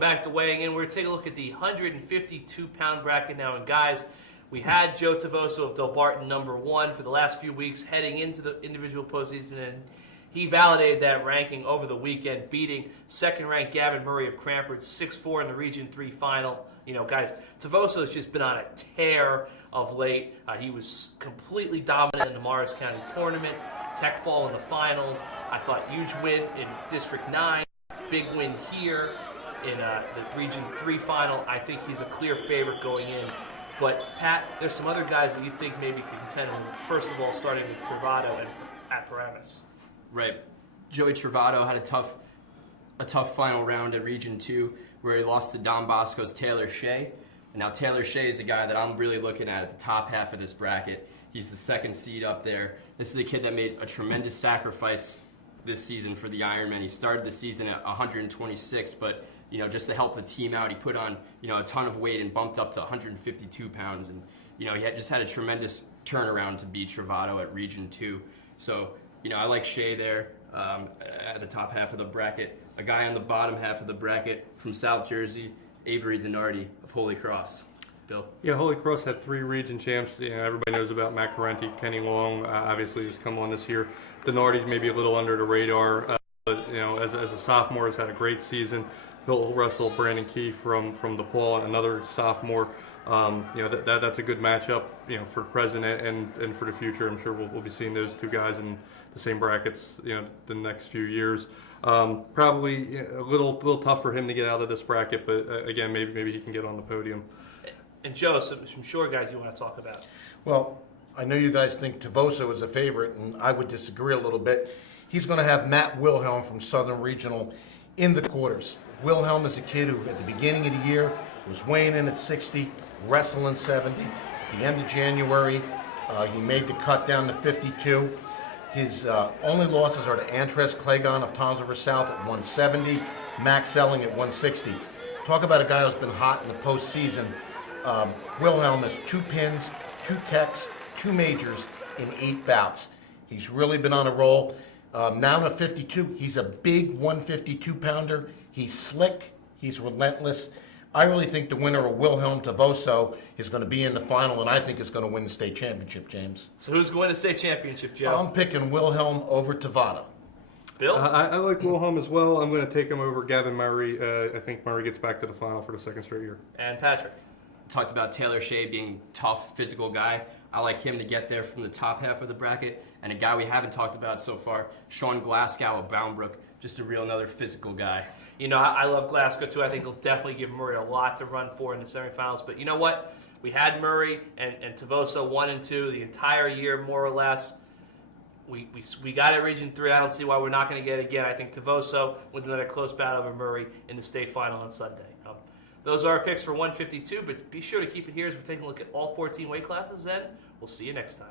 back to Weighing In. We're going to take a look at the 152-pound bracket now. And guys, we had Joe Tavoso of Delbarton #1 for the last few weeks heading into the individual postseason, and he validated that ranking over the weekend, beating second-ranked Gavin Murray of Cranford 6-4 in the Region 3 final. You know, guys, Tavoso's just been on a tear of late. He was completely dominant in the Morris County tournament. Tech fall in the finals. I thought huge win in District 9. Big win here in the Region 3 final. I think he's a clear favorite going in. But, Pat, there's some other guys that you think maybe could contend. First of all, starting with Travado and at Paramus. Right. Joey Travado had a tough final round at Region 2 where he lost to Don Bosco's Taylor Shea. And now Taylor Shea is a guy that I'm really looking at the top half of this bracket. He's the second seed up there. This is a kid that made a tremendous sacrifice this season for the Ironman. He started the season at 126, but just to help the team out, he put on a ton of weight and bumped up to 152 pounds. And he just had a tremendous turnaround to beat Travado at Region 2. So I like Shea there at the top half of the bracket. A guy on the bottom half of the bracket from South Jersey, Avery Dinardi of Holy Cross. Bill? Yeah, Holy Cross had 3 region champs. Everybody knows about Matt Carenti, Kenny Long, obviously just come on this year. Dinardi's maybe a little under the radar. But, as a sophomore, has had a great season. He'll wrestle Brandon Key from DePaul, another sophomore. That's a good matchup, for the present and for the future. I'm sure we'll be seeing those two guys in the same brackets, the next few years. Probably a little tough for him to get out of this bracket, but again, maybe he can get on the podium. And Joe, some sure guys you want to talk about. Well, I know you guys think Tavoso is a favorite, and I would disagree a little bit. He's going to have Matt Wilhelm from Southern Regional in the quarters. Wilhelm is a kid who, at the beginning of the year, was weighing in at 60, wrestling 70. At the end of January, he made the cut down to 52. His only losses are to Antres Clagon of Toms River South at 170, Max Elling at 160. Talk about a guy who's been hot in the postseason. Wilhelm has 2 pins, 2 techs, 2 majors in 8 bouts. He's really been on a roll. Now at 52, he's a big 152-pounder. He's slick. He's relentless. I really think the winner of Wilhelm Tavoso is going to be in the final, and I think is going to win the state championship, James. So who's going to state championship, Joe? I'm picking Wilhelm over Tavada. Bill? I like Wilhelm as well. I'm going to take him over Gavin Murray. I think Murray gets back to the final for the 2nd straight year. And Patrick? Talked about Taylor Shea being tough, physical guy. I like him to get there from the top half of the bracket. And a guy we haven't talked about so far, Sean Glasgow of Boundbrook, just a real another physical guy. I love Glasgow too. I think he'll definitely give Murray a lot to run for in the semifinals. But you know what? We had Murray and Tavoso 1 and 2 the entire year, more or less. We got it Region 3. I don't see why we're not going to get it again. I think Tavoso wins another close battle over Murray in the state final on Sunday. Those are our picks for 152, but be sure to keep it here as we're taking a look at all 14 weight classes, and we'll see you next time.